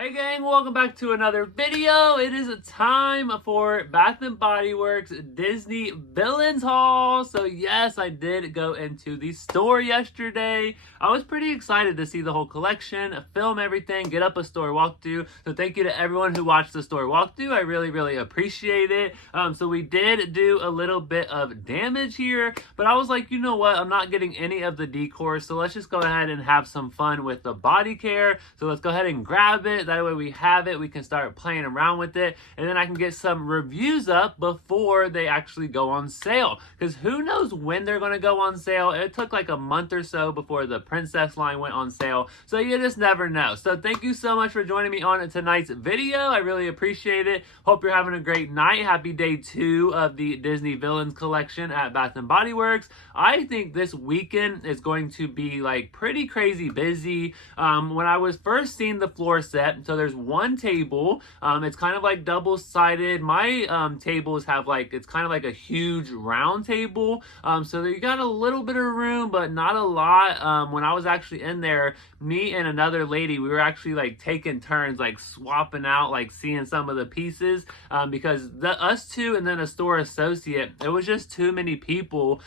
Hey gang, welcome back to another video. It is a time for Bath & Body Works Disney Villains haul. So yes, I did go into the store yesterday. I was pretty excited to see the whole collection, film everything, get up a store walkthrough. So thank you to everyone who watched the store walkthrough. I really appreciate it. So we did do a little bit of damage here, but I was like, you know what? I'm not getting any of the decor, so let's just go ahead and have some fun with the body care. So let's go ahead and grab it. That way we have it, we can start playing around with it, and then I can get some reviews up before they actually go on sale, because who knows when they're going to go on sale. It took like a month or so before the princess line went on sale, so you just never know. So thank you so much for joining me on tonight's video. I really appreciate it. Hope you're having a great night. Happy day 2 of the Disney Villains collection at Bath & Body Works. I think this weekend is going to be like pretty crazy busy. When I was first seeing the floor set, so there's one table, it's kind of like double-sided. My tables have like, it's kind of like a huge round table, so you got a little bit of room but not a lot. When I was actually in there, me and another lady, we were actually like taking turns like swapping out, like seeing some of the pieces, because us two and then a store associate, it was just too many people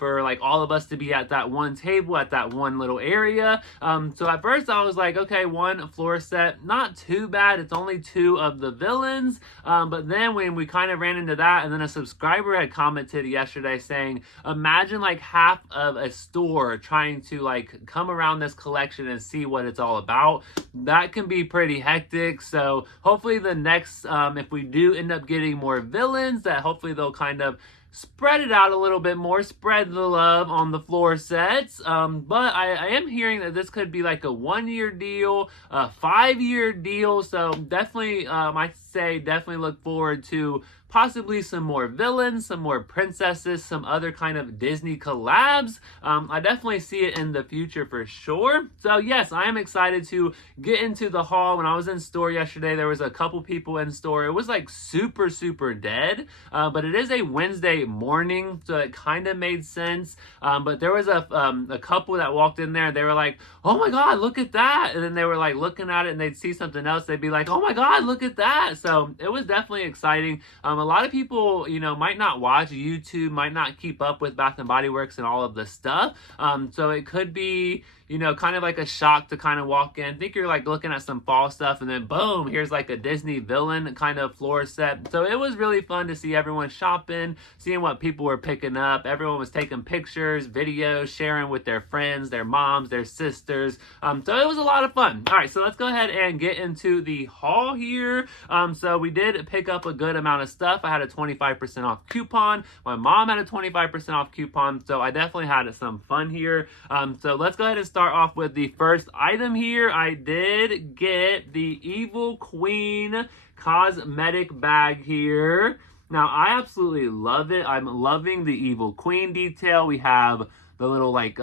for like all of us to be at that one table at that one little area. So at first I was like, okay, one floor set, not too bad, it's only 2 of the villains, but then when we kind of ran into that, and then a subscriber had commented yesterday saying, imagine like half of a store trying to like come around this collection and see what it's all about. That can be pretty hectic. So hopefully the next, if we do end up getting more villains, that hopefully they'll kind of spread it out a little bit more, spread the love on the floor sets. But I am hearing that this could be like a 1-year deal, a 5-year deal. So definitely, I'd say definitely look forward to possibly some more villains, some more princesses, some other kind of Disney collabs. I definitely see it in the future for sure. So yes, I am excited to get into the haul. When I was in store yesterday, there was a couple people in store. It was like super dead, but it is a Wednesday morning, so it kind of made sense. But there was a couple that walked in there, they were like, oh my god, look at that, and then they were like looking at it and they'd see something else, they'd be like, oh my god, look at that. So it was definitely exciting. A lot of people, you know, might not watch YouTube, might not keep up with Bath & Body Works and all of the stuff. So it could be, you know, kind of like a shock to kind of walk in, think you're like looking at some fall stuff, and then boom, here's like a Disney villain kind of floor set. So it was really fun to see everyone shopping, seeing what people were picking up. Everyone was taking pictures, videos, sharing with their friends, their moms, their sisters. So it was a lot of fun. All right, so let's go ahead and get into the haul here. So we did pick up a good amount of stuff. I had a 25% off coupon. My mom had a 25% off coupon. So I definitely had some fun here. So let's go ahead and start off with the first item here. I did get the Evil Queen cosmetic bag here. Now, I absolutely love it. I'm loving the Evil Queen detail. We have the little like,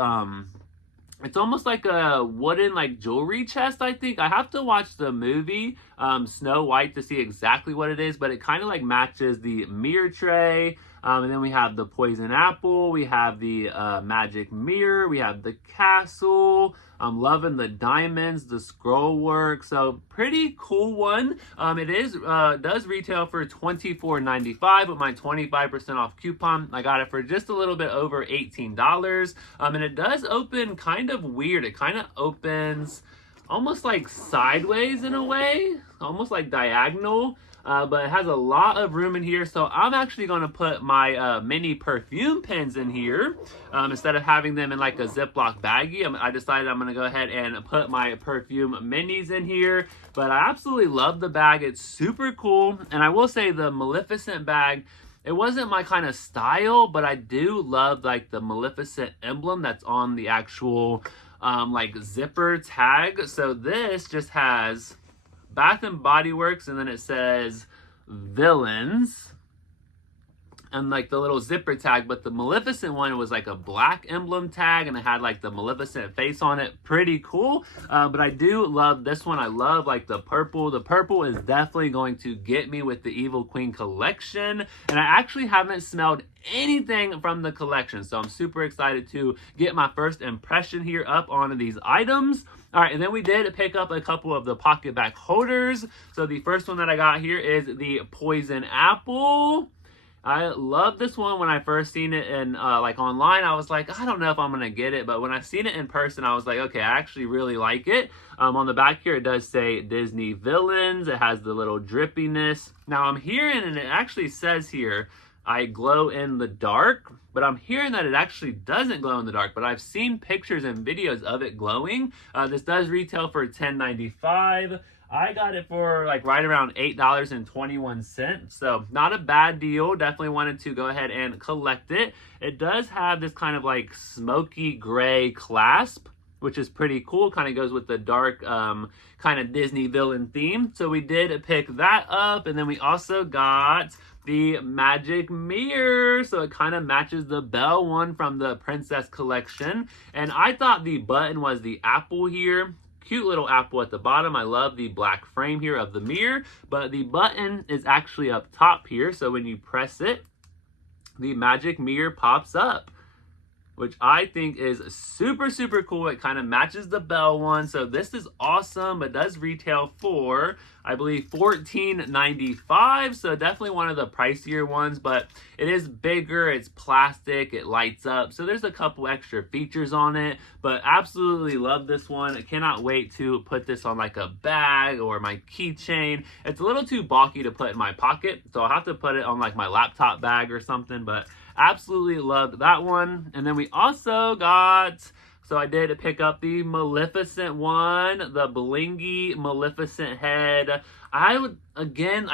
it's almost like a wooden like jewelry chest, I think. I have to watch the movie Snow White to see exactly what it is, but it kind of like matches the mirror tray. And then we have the poison apple, we have the magic mirror, we have the castle. I'm loving the diamonds, the scroll work. So pretty cool one. It is does retail for $24.95 with my 25% off coupon. I got it for just a little bit over $18. And it does open kind of weird. It kind of opens almost like sideways in a way, almost like diagonal. But it has a lot of room in here, so I'm actually going to put my mini perfume pens in here instead of having them in like a Ziploc baggie. I decided I'm going to go ahead and put my perfume minis in here. But I absolutely love the bag. It's super cool, and I will say the Maleficent bag, it wasn't my kind of style, but I do love like the Maleficent emblem that's on the actual like zipper tag. So this just has Bath & Body Works, and then it says Villains. and like the little zipper tag, but the Maleficent one was like a black emblem tag and it had like the Maleficent face on it. Pretty cool. But I do love this one. I love like the purple. The purple is definitely going to get me with the Evil Queen collection, and I actually haven't smelled anything from the collection, so I'm super excited to get my first impression here up on these items. All right, and then we did pick up a couple of the Pocketbac holders. So the first one that I got here is the Poison Apple. I love this one. When I first seen it in like online, I was like, I don't know if I'm gonna get it, but when I seen it in person, I was like, okay, I actually really like it. On the back here, it does say Disney Villains. It has the little drippiness. Now I'm hearing, and it actually says here, I glow in the dark, but I'm hearing that it actually doesn't glow in the dark, but I've seen pictures and videos of it glowing. This does retail for $10.95. I got it for like right around $8.21, so not a bad deal. Definitely wanted to go ahead and collect it. It does have this kind of like smoky gray clasp, which is pretty cool. Kind of goes with the dark kind of Disney villain theme. So we did pick that up, and then we also got the magic mirror, so it kind of matches the Belle one from the Princess collection. And I thought the button was the apple here. Cute little apple at the bottom. I love the black frame here of the mirror, but the button is actually up top here, so when you press it, the magic mirror pops up, which I think is super, super cool. It kind of matches the Belle one, so this is awesome. It does retail for, I believe, $14.95, so definitely one of the pricier ones, but it is bigger, it's plastic, it lights up, so there's a couple extra features on it, but absolutely love this one. I cannot wait to put this on like a bag or my keychain. It's a little too bulky to put in my pocket, so I'll have to put it on like my laptop bag or something, but absolutely loved that one. And then we also got, so I did pick up the Maleficent one, the blingy Maleficent head. I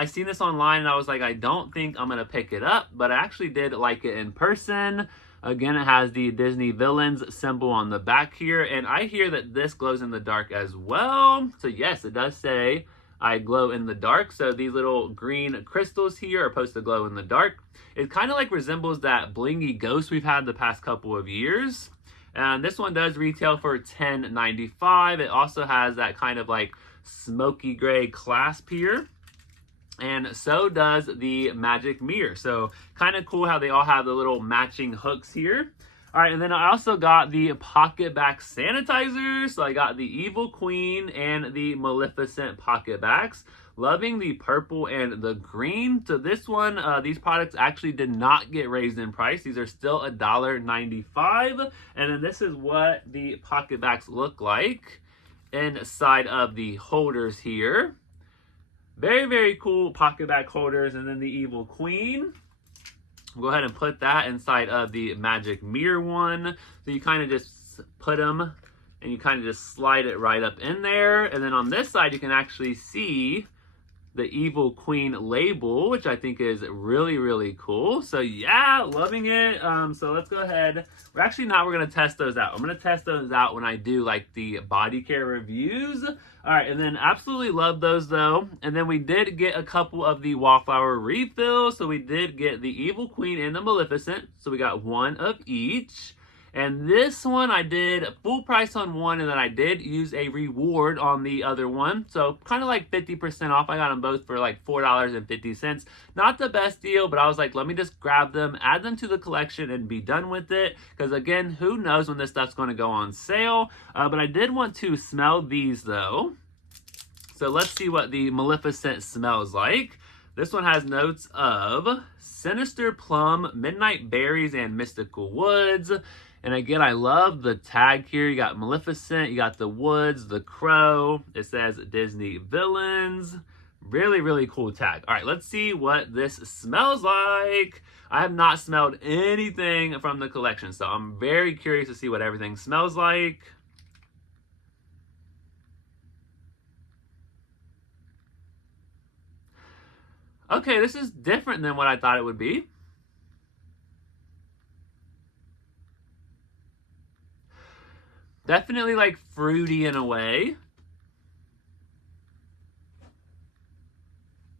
seen this online and I was like, I don't think I'm gonna pick it up, but I actually did like it in person. Again, it has the Disney Villains symbol on the back here, and I hear that this glows in the dark as well. So yes, it does say I glow in the dark. So these little green crystals here are supposed to glow in the dark. It kind of like resembles that blingy ghost we've had the past couple of years. And this one does retail for $10.95. It also has that kind of like smoky gray clasp here. And so does the magic mirror. So kind of cool how they all have the little matching hooks here. All right, and then I also got the Pocketbac sanitizer. So I got the Evil Queen and the Maleficent Pocketbacs. Loving the purple and the green. So this one, these products actually did not get raised in price. These are still $1.95. And then this is what the Pocketbacs look like inside of the holders here. Very, very cool Pocketbac holders. And then the Evil Queen. Go ahead and put that inside of the magic mirror one. So you kind of just put them and you kind of just slide it right up in there. And then on this side, you can actually see the Evil Queen label, which I think is really, really cool. So yeah, loving it. So let's go ahead. We're gonna test those out. I'm gonna test those out when I do like the body care reviews. All right, and then absolutely love those though. And then we did get a couple of the Wallflower refills. So we did get the Evil Queen and the Maleficent. So we got one of each. And this one I did full price on one, and then I did use a reward on the other one. So kind of like 50% off. I got them both for like $4.50. Not the best deal, but I was like, let me just grab them, add them to the collection, and be done with it. Because again, who knows when this stuff's going to go on sale. But I did want to smell these though. So let's see what the Maleficent smells like. This one has notes of Sinister Plum, Midnight Berries, and Mystical Woods. And again, I love the tag here. You got Maleficent, you got the woods, the crow. It says Disney Villains. Really, really cool tag. All right, let's see what this smells like. I have not smelled anything from the collection, so I'm very curious to see what everything smells like. Okay, this is different than what I thought it would be. Definitely like fruity in a way.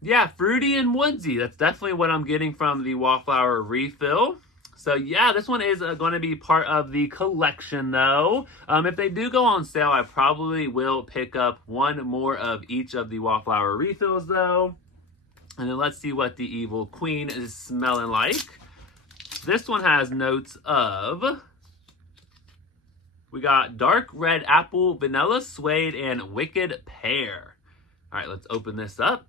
Yeah, fruity and woodsy. That's definitely what I'm getting from the Wallflower refill. So yeah, this one is going to be part of the collection though. If they do go on sale, I probably will pick up one more of each of the Wallflower refills though. And then let's see what the Evil Queen is smelling like. This one has notes of, we got dark red apple, vanilla suede, and wicked pear. All right, let's open this up.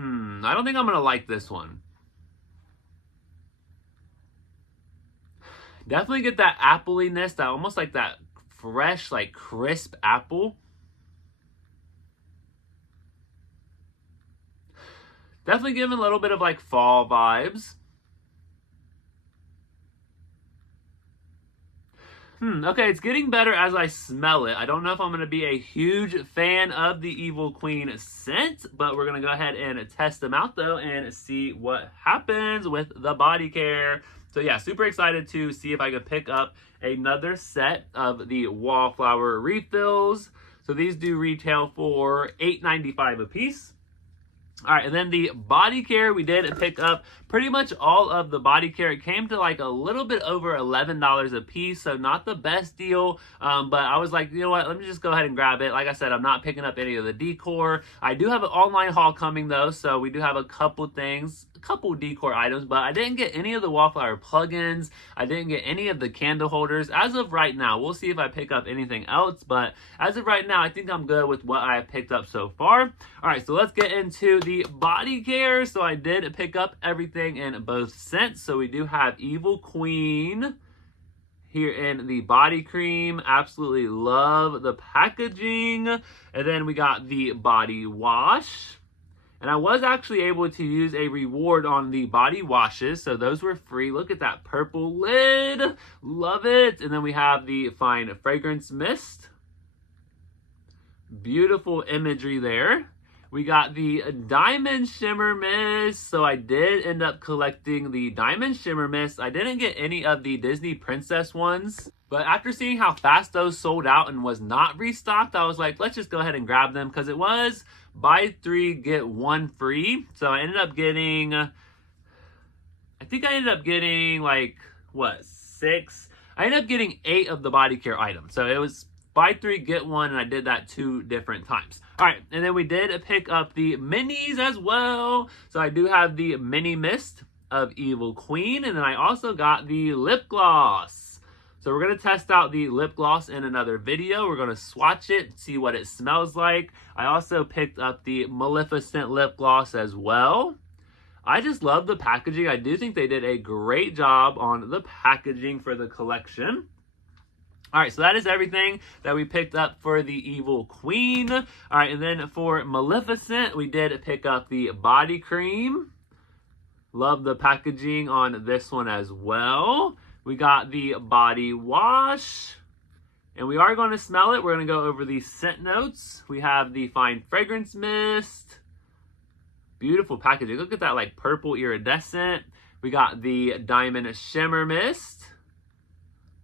I don't think I'm gonna like this one. Definitely get that appleiness, that almost like that fresh, like crisp apple. Definitely giving a little bit of like fall vibes. Okay, it's getting better as I smell it. I don't know if I'm going to be a huge fan of the Evil Queen scent, but we're going to go ahead and test them out though and see what happens with the body care. So yeah, super excited to see if I could pick up another set of the Wallflower refills. So these do retail for $8.95 a piece. All right, and then the body care, we did pick up pretty much all of the body care. It came to like a little bit over $11 a piece, so not the best deal, but I was like, you know what, let me just go ahead and grab it. Like I said, I'm not picking up any of the decor. I do have an online haul coming though, so we do have a couple things, a couple decor items, but I didn't get any of the Wallflower plugins. I didn't get any of the candle holders. As of right now, we'll see if I pick up anything else, but as of right now, I think I'm good with what I picked up so far. All right, so let's get into the body care. So I did pick up everything in both scents. So we do have Evil Queen here in the body cream. Absolutely love the packaging. And then we got the body wash. And I was actually able to use a reward on the body washes, so those were free. Look at that purple lid. Love it. And then we have the fine fragrance mist. Beautiful imagery there. We got the Diamond Shimmer Mist. So I did end up collecting the Diamond Shimmer Mist. I didn't get any of the Disney Princess ones, but after seeing how fast those sold out and was not restocked, I was like, let's just go ahead and grab them because it was buy 3, get 1 free. So I ended up getting, I think I ended up getting like, what, 6? I ended up getting 8 of the body care items. So it was buy 3, get 1, and I did that 2 different times. All right, and then we did pick up the minis as well. So I do have the mini mist of Evil Queen, and then I also got the lip gloss. So we're going to test out the lip gloss in another video. We're going to swatch it, see what it smells like. I also picked up the Maleficent lip gloss as well. I just love the packaging. I do think they did a great job on the packaging for the collection. All right, so that is everything that we picked up for the Evil Queen. All right, and then for Maleficent, we did pick up the body cream. Love the packaging on this one as well. We got the body wash, and we are going to smell it. We're going to go over the scent notes. We have the fine fragrance mist. Beautiful packaging. Look at that, like purple iridescent. We got the diamond shimmer mist.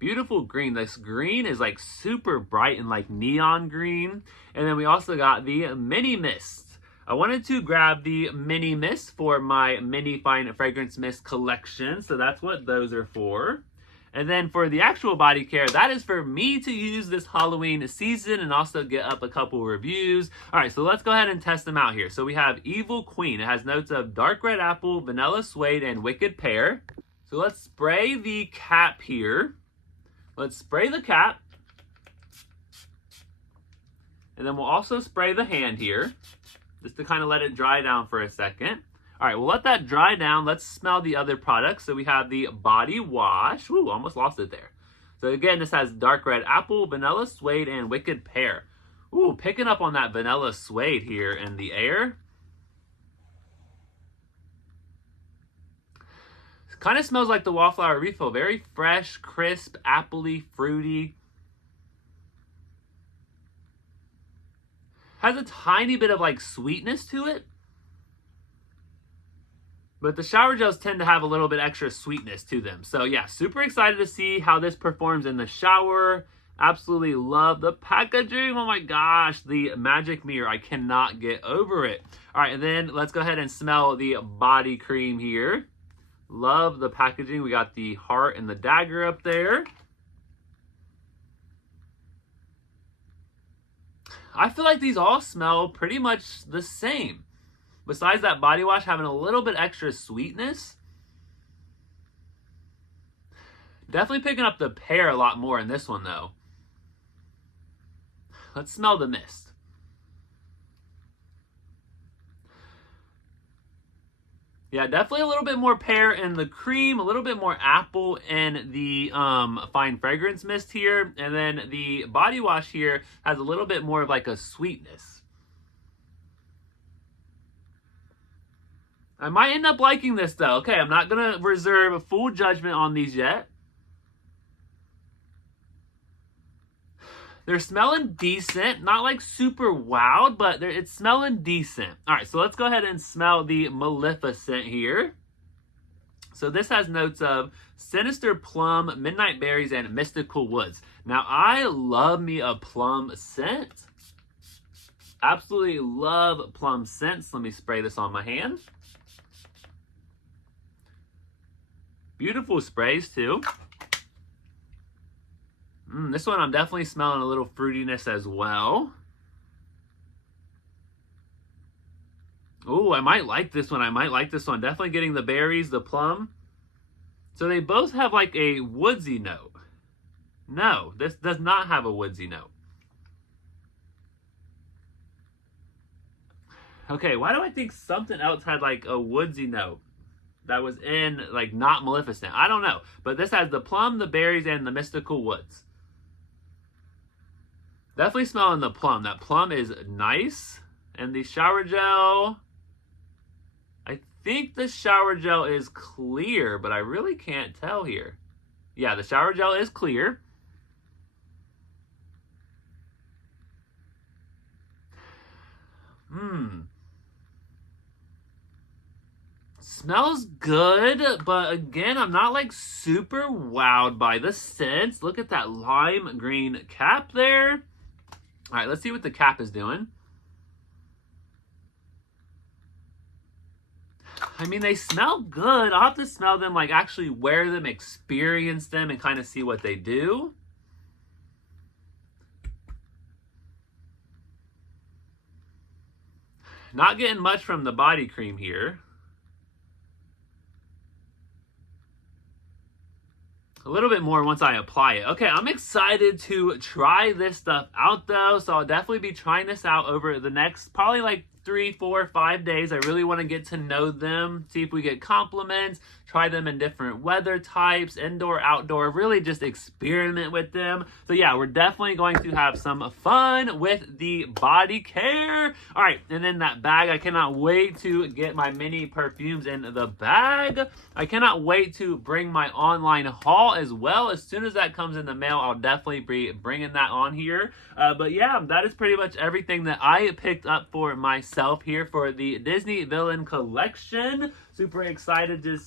Beautiful green. This green is like super bright and like neon green. And then we also got the mini mist. I wanted to grab the mini mist for my mini fine fragrance mist collection. So that's what those are for. And then for the actual body care, that is for me to use this Halloween season and also get up a couple reviews. All right, so let's go ahead and test them out here. So we have Evil Queen. It has notes of dark red apple, vanilla suede, and wicked pear. So let's spray the cap here. Let's spray the cap. And then we'll also spray the hand here, just to kind of let it dry down for a second. All right, we'll let that dry down. Let's smell the other products. So we have the body wash. Ooh, almost lost it there. So again, this has dark red apple, vanilla suede, and wicked pear. Ooh, picking up on that vanilla suede here in the air. Kind of smells like the Wallflower refill. Very fresh, crisp, appley, fruity. Has a tiny bit of like sweetness to it. But the shower gels tend to have a little bit extra sweetness to them. So yeah, super excited to see how this performs in the shower. Absolutely love the packaging. Oh my gosh, the magic mirror. I cannot get over it. All right, and then let's go ahead and smell the body cream here. Love the packaging. We got the heart and the dagger up there. I feel like these all smell pretty much the same. Besides that body wash having a little bit extra sweetness. Definitely picking up the pear a lot more in this one though. Let's smell the mist. Yeah, definitely a little bit more pear in the cream, a little bit more apple in the fine fragrance mist here. And then the body wash here has a little bit more of like a sweetness. I might end up liking this though. Okay, I'm not going to reserve a full judgment on these yet. They're smelling decent, not like super wowed, but it's smelling decent. All right, so let's go ahead and smell the Maleficent here. So this has notes of sinister plum, midnight berries, and mystical woods. Now, I love me a plum scent. Absolutely love plum scents. Let me spray this on my hand. Beautiful sprays, too. This one I'm definitely smelling a little fruitiness as well. Oh, I might like this one. Definitely getting the berries, the plum. So they both have like a woodsy note. No, this does not have a woodsy note. Okay, why do I think something else had like a woodsy note that was in like not Maleficent? I don't know. But this has the plum, the berries, and the mystical woods. Definitely smelling the plum. That plum is nice. And the shower gel, I think the shower gel is clear, but I really can't tell here. Yeah, the shower gel is clear. Smells good, but again, I'm not like super wowed by the scents. Look at that lime green cap there. All right, let's see what the cap is doing. I mean, they smell good. I'll have to smell them, like actually wear them, experience them, and kind of see what they do. Not getting much from the body cream here. A little bit more once I apply it. Okay, I'm excited to try this stuff out though. So I'll definitely be trying this out over the next probably like 3, 4, 5 days. I really want to get to know them, see if we get compliments, try them in different weather types, indoor, outdoor, really just experiment with them. So yeah, we're definitely going to have some fun with the body care. All right, and then that bag, I cannot wait to get my mini perfumes in the bag. I cannot wait to bring my online haul as well. As soon as that comes in the mail, I'll definitely be bringing that on here. But yeah, that is pretty much everything that I picked up for myself here for the Disney Villain Collection. Super excited to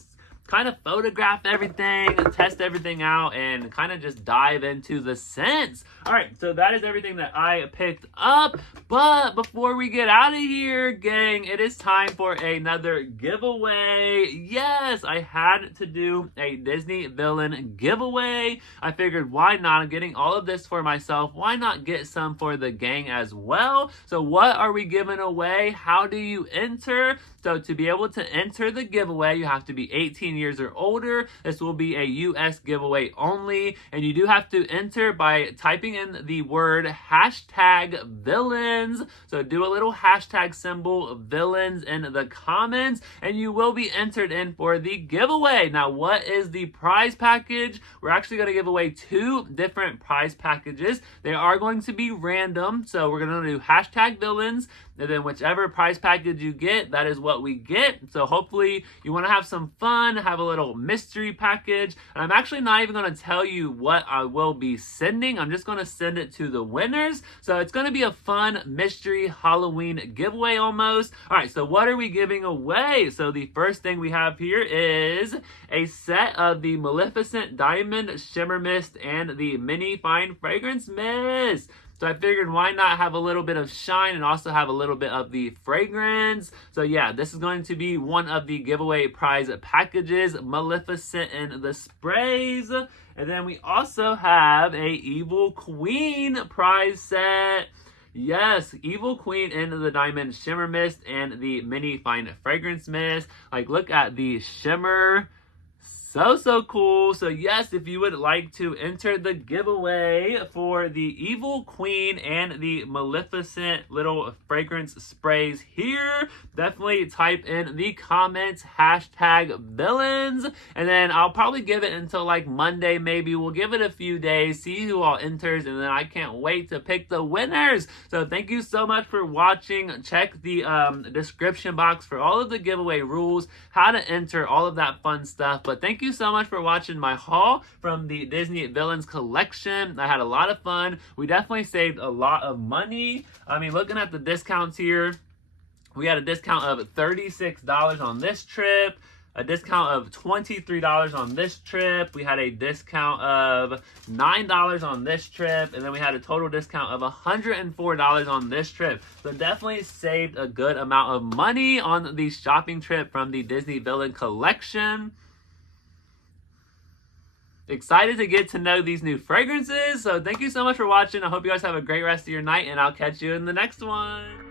kind of photograph everything, test everything out, and kind of just dive into the scents. All right, so that is everything that I picked up. But before we get out of here, gang, it is time for another giveaway. Yes, I had to do a Disney Villain giveaway. I figured, why not? I'm getting all of this for myself. Why not get some for the gang as well? So what are we giving away? How do you enter? So to be able to enter the giveaway, you have to be 18 years or older. This will be a US giveaway only, and you do have to enter by typing in the word #villains. So do a little hashtag symbol villains in the comments, and you will be entered in for the giveaway. Now, what is the prize package? We're actually going to give away 2 different prize packages. They are going to be random, so we're going to do #villains. And then whichever prize package you get, that is what we get. So hopefully you want to have some fun, have a little mystery package. And I'm actually not even going to tell you what I will be sending. I'm just going to send it to the winners. So it's going to be a fun mystery Halloween giveaway almost. All right, so what are we giving away? So the first thing we have here is a set of the Maleficent Diamond Shimmer Mist and the Mini Fine Fragrance Mist. So I figured why not have a little bit of shine and also have a little bit of the fragrance. So yeah, this is going to be one of the giveaway prize packages, Maleficent and the sprays. And then we also have a Evil Queen prize set. Yes, Evil Queen in the Diamond Shimmer Mist and the Mini Fine Fragrance Mist. Like, look at the shimmer. So cool. So yes, if you would like to enter the giveaway for the Evil Queen and the Maleficent little fragrance sprays here, definitely type in the comments #villains, and then I'll probably give it until like Monday maybe. We'll give it a few days, see who all enters, and then I can't wait to pick the winners. So thank you so much for watching. Check the description box for all of the giveaway rules, how to enter, all of that fun stuff. But thank you so much for watching my haul from the Disney Villains collection. I had a lot of fun. We definitely saved a lot of money. I mean, looking at the discounts here, we had a discount of $36 on this trip, a discount of $23 on this trip. We had a discount of $9 on this trip, and then we had a total discount of $104 on this trip. So definitely saved a good amount of money on the shopping trip from the Disney Villain collection. Excited to get to know these new fragrances. So thank you so much for watching. I hope you guys have a great rest of your night, and I'll catch you in the next one.